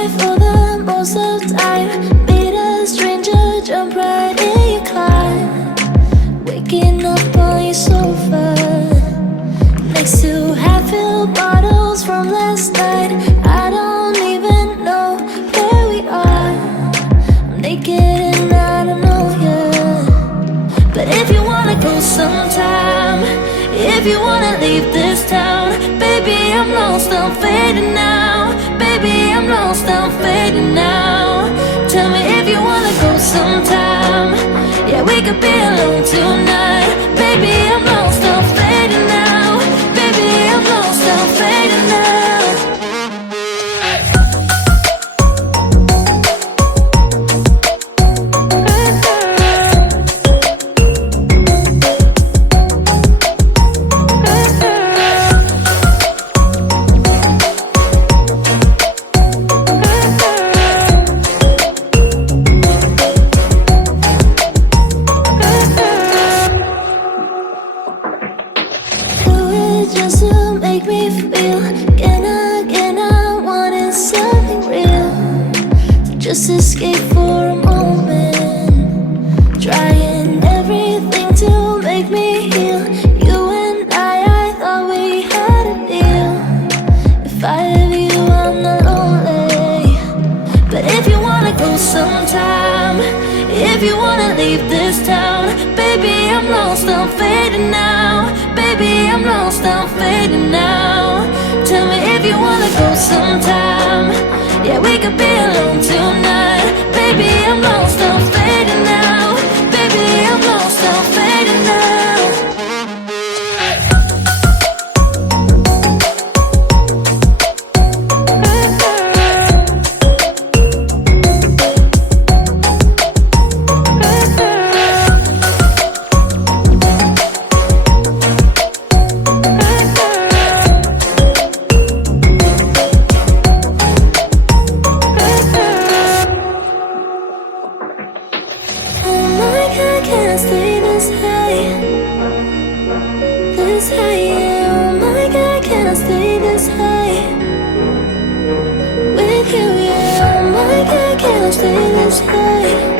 high for the most of the time. Meet a stranger, jump right in your climb. Waking up on your sofa next to half-filled bottles from last night. I don't even know where we are. I'm naked and I don't know you. But if you wanna go sometime, if you wanna leave this town, baby, I'm lost, I'm fading now. Baby, I'm lost, I'm fading now. Tell me if you wanna go sometime. Yeah, we could be alone tonight. Baby, I'm lost, I'm fading now. Baby, I'm lost, I'm fading now. Just to make me feel again, I wanted something real. So just escape for a moment, trying everything to make me heal. You and I thought we had a deal. If I have you, I'm not lonely. But if you wanna go sometime, if you wanna leave this town, baby, I'm lost, I'm fading now. Baby, I'm lost, I'm fading now. Tell me if you wanna go sometime. Yeah, we could be alone tonight. Baby, I'm lost, I'm fading now. Baby, I'm lost, I'm fading now. I can't stay this high, this high, yeah. Oh my God, I can't stay this high with you, yeah. Oh my God, I can't stay this high.